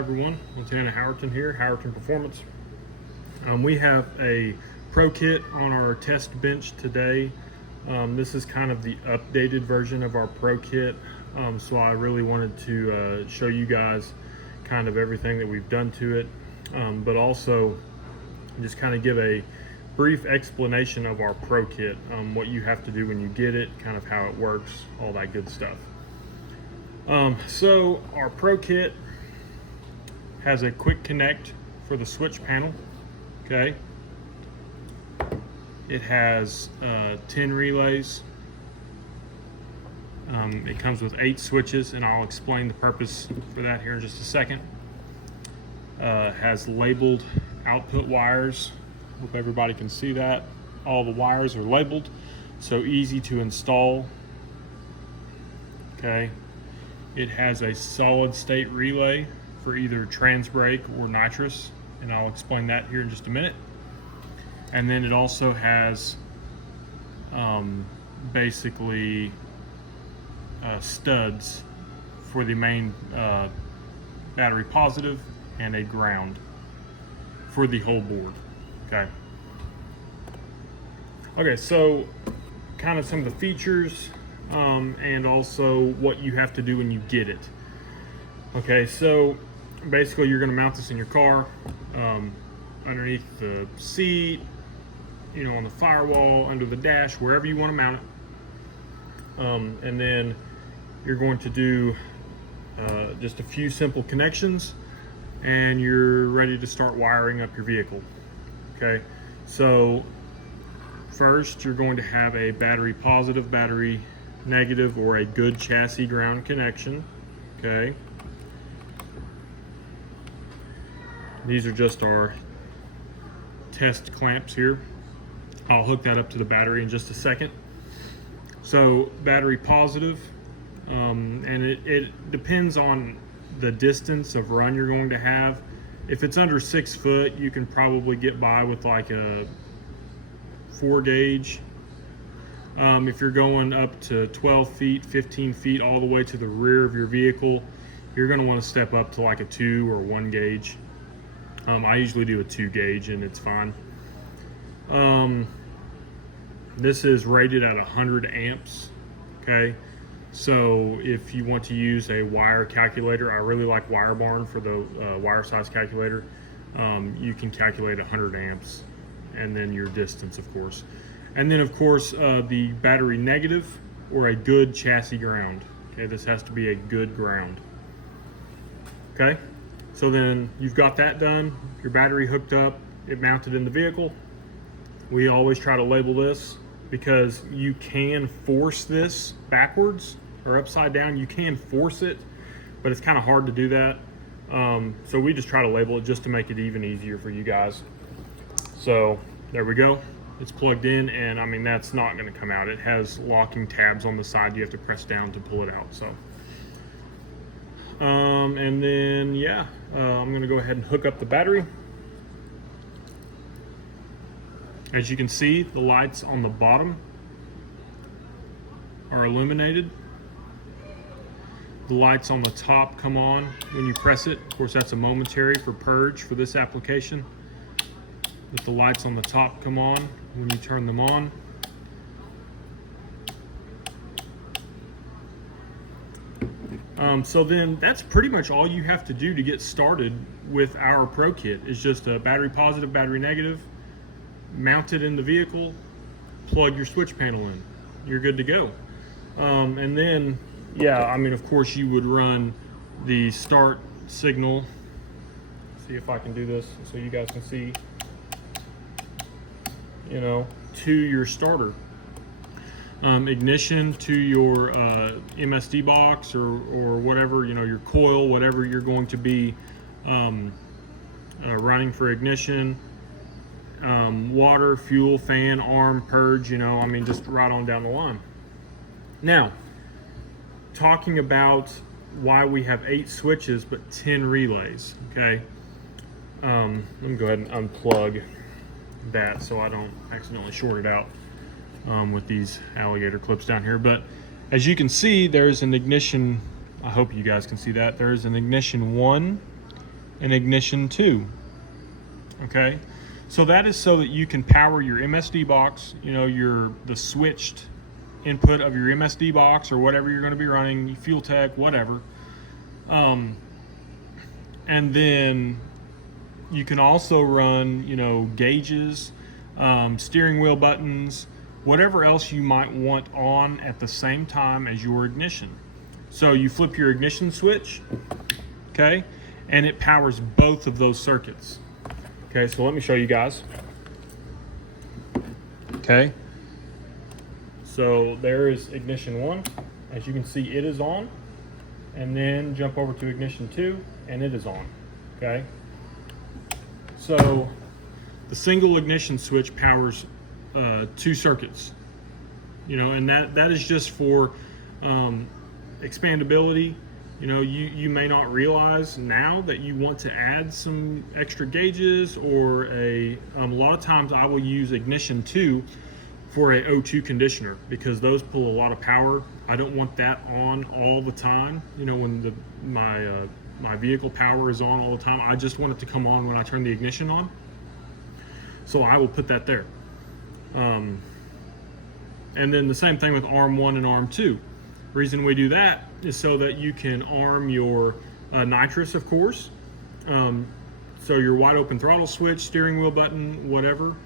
everyone, Lieutenant Howerton here, Howerton Performance. We have a Pro Kit on our test bench today. This is kind of the updated version of our Pro Kit, so I really wanted to show you guys kind of everything that we've done to it, but also just kind of give a brief explanation of our Pro Kit, what you have to do when you get it, kind of how it works, all that good stuff. So our Pro Kit has a quick connect for the switch panel. Okay, it has 10 relays. It comes with 8 switches, and I'll explain the purpose for that here in just a second. Has labeled output wires. Hope everybody can see that. All the wires are labeled, so easy to install. Okay, it has a solid state relay for either trans brake or nitrous, and I'll explain that here in just a minute. And then it also has basically studs for the main battery positive and a ground for the whole board. Okay, so kind of some of the features and also what you have to do when you get it. Okay, so basically you're going to mount this in your car, underneath the seat, you know, on the firewall, under the dash, wherever you want to mount it. And then you're going to do just a few simple connections, and you're ready to start wiring up your vehicle. Okay, so first you're going to have a battery positive, battery negative, or a good chassis ground connection. Okay, these are just our test clamps here. I'll hook that up to the battery in just a second. So battery positive, and it depends on the distance of run you're going to have. If it's under 6 foot, you can probably get by with like a 4 gauge. If you're going up to 12 feet, 15 feet, all the way to the rear of your vehicle, you're going to want to step up to like a 2 or 1 gauge. I usually do a 2 gauge, and it's fine. This is rated at 100 amps. Okay, so if you want to use a wire calculator, I really like WireBarn for the wire size calculator. You can calculate 100 amps and then your distance, of course. And then, of course, the battery negative or a good chassis ground. Okay, this has to be a good ground. Okay, so then you've got that done, your battery hooked up, it mounted in the vehicle. We always try to label this because you can force this backwards or upside down. You can force it, but it's kind of hard to do that. So we just try to label it just to make it even easier for you guys. So there we go. It's plugged in, and I mean, that's not going to come out. It has locking tabs on the side. You have to press down to pull it out. So, and then, yeah, I'm going to go ahead and hook up the battery. As you can see, the lights on the bottom are illuminated. The lights on the top come on when you press it. Of course, that's a momentary for purge for this application. But the lights on the top come on when you turn them on. So then that's pretty much all you have to do to get started with our Pro Kit. Is just a battery positive, battery negative, mount it in the vehicle, plug your switch panel in, you're good to go. And then, yeah, I mean, of course you would run the start signal. See if I can do this so you guys can see, you know, to your starter. Ignition to your MSD box or whatever, you know, your coil, whatever you're going to be running for ignition. Water, fuel, fan, arm, purge, you know, I mean, just right on down the line. Now, talking about why we have 8 switches but 10 relays, okay? Let me go ahead and unplug that so I don't accidentally short it out with these alligator clips down here. But as you can see, there's an ignition, I hope you guys can see that. There's an ignition 1 and ignition 2. Okay, so that is so that you can power your MSD box, you know, the switched input of your MSD box or whatever you're going to be running, Fuel Tech, whatever. And then you can also run, you know, gauges, steering wheel buttons, whatever else you might want on at the same time as your ignition. So you flip your ignition switch, okay, and it powers both of those circuits. Okay, so let me show you guys. Okay, so there is ignition 1. As you can see, it is on. And then jump over to ignition 2, and it is on. Okay, so the single ignition switch powers 2 circuits. You know, and that is just for expandability. You know, you may not realize now that you want to add some extra gauges, or a lot of times I will use ignition 2 for a O2 conditioner, because those pull a lot of power. I don't want that on all the time. You know, when my vehicle power is on all the time, I just want it to come on when I turn the ignition on. So I will put that there. And then the same thing with arm 1 and arm 2. Reason we do that is so that you can arm your nitrous, of course. So your wide open throttle switch, steering wheel button, whatever.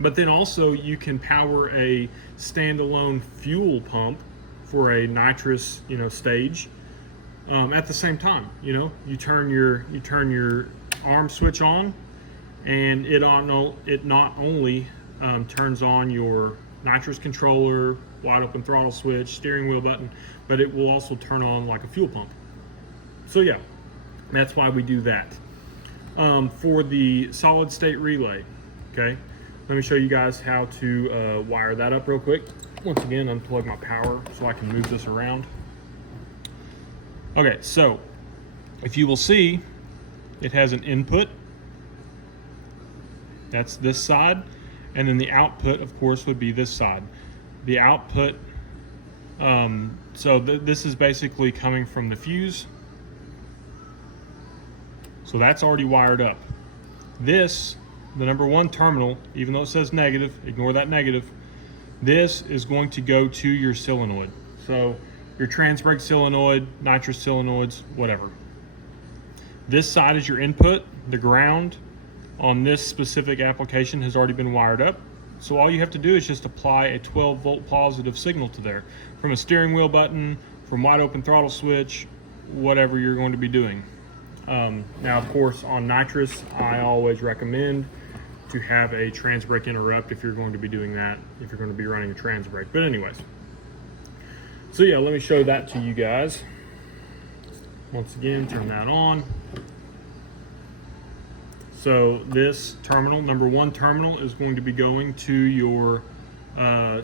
But then also you can power a standalone fuel pump for a nitrous, you know, stage at the same time. You know, you turn your arm switch on, and it not only turns on your nitrous controller, wide open throttle switch, steering wheel button, but it will also turn on like a fuel pump. So yeah, that's why we do that. For the solid state relay, okay, let me show you guys how to wire that up real quick. Once again, unplug my power so I can move this around. Okay, so if you will see, it has an input. That's this side. And then the output, of course, would be this side. The output, this is basically coming from the fuse. So that's already wired up. This, the number 1 terminal, even though it says negative, ignore that negative. This is going to go to your solenoid. So your trans brake solenoid, nitrous solenoids, whatever. This side is your input. The ground on this specific application has already been wired up. So all you have to do is just apply a 12-volt positive signal to there, from a steering wheel button, from wide open throttle switch, whatever you're going to be doing. Now, of course, on nitrous, I always recommend to have a trans brake interrupt if you're going to be doing that, if you're going to be running a trans brake. But anyways, so yeah, let me show that to you guys. Once again, turn that on. So this terminal, number 1 terminal, is going to be going to your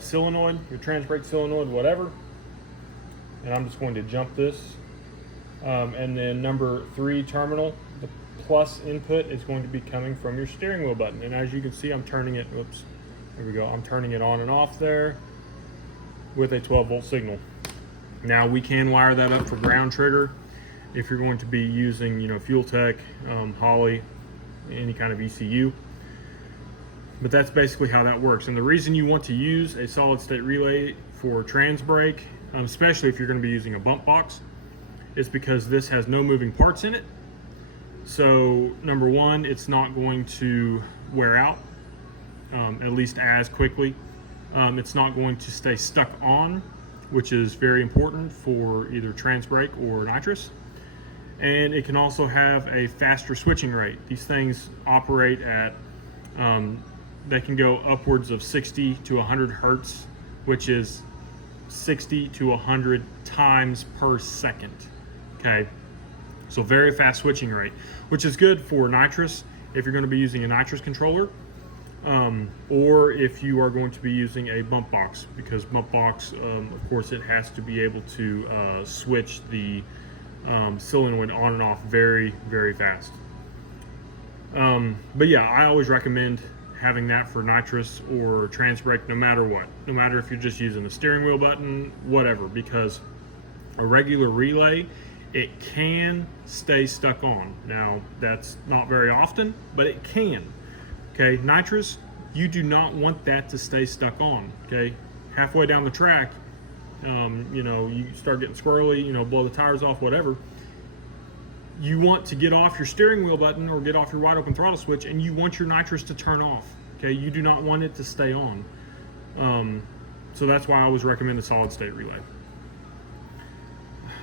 solenoid, your trans brake solenoid, whatever. And I'm just going to jump this. And then number 3 terminal, the plus input, is going to be coming from your steering wheel button. And as you can see, I'm turning it, oops, there we go. I'm turning it on and off there with a 12-volt signal. Now we can wire that up for ground trigger if you're going to be using, you know, Fuel Tech, Holley, any kind of ECU. But that's basically how that works. And the reason you want to use a solid state relay for trans brake, especially if you're going to be using a bump box, is because this has no moving parts in it. So number 1, it's not going to wear out, at least as quickly. It's not going to stay stuck on, which is very important for either trans brake or nitrous. And it can also have a faster switching rate. These things operate at, they can go upwards of 60 to 100 hertz, which is 60 to 100 times per second. Okay, so very fast switching rate, which is good for nitrous if you're going to be using a nitrous controller, or if you are going to be using a bump box, because bump box, of course, it has to be able to switch the solenoid on and off very, very fast. But yeah, I always recommend having that for nitrous or trans brake, no matter what, no matter if you're just using the steering wheel button, whatever, because a regular relay it can stay stuck on. Now, that's not very often, but it can. Okay, nitrous, you do not want that to stay stuck on. Okay, halfway down the track, you start getting squirrely, blow the tires off, whatever. You want to get off your steering wheel button or get off your wide open throttle switch, and you want your nitrous to turn off. Okay, you do not want it to stay on. So that's why I always recommend the solid state relay.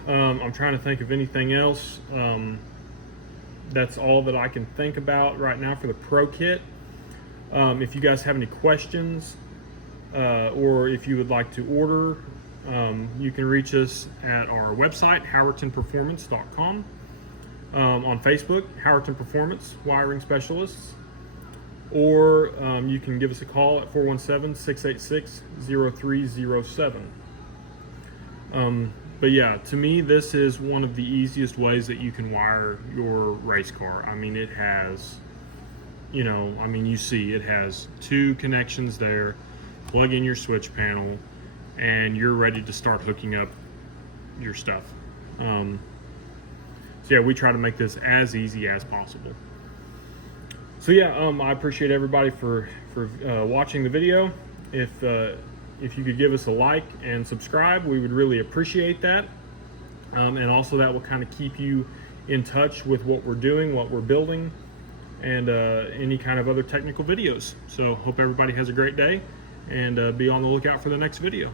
I'm trying to think of anything else. That's all that I can think about right now for the Pro Kit. If you guys have any questions, or if you would like to order, you can reach us at our website, howertonperformance.com. On Facebook, Howerton Performance Wiring Specialists, or you can give us a call at 417-686-0307. But yeah, to me, this is one of the easiest ways that you can wire your race car. I mean, it has, you see it has 2 connections there. Plug in your switch panel, and you're ready to start hooking up your stuff. So yeah, we try to make this as easy as possible. So yeah, I appreciate everybody for watching the video. If you could give us a like and subscribe, we would really appreciate that. And also that will kind of keep you in touch with what we're doing, what we're building, and any kind of other technical videos. So hope everybody has a great day, and be on the lookout for the next video.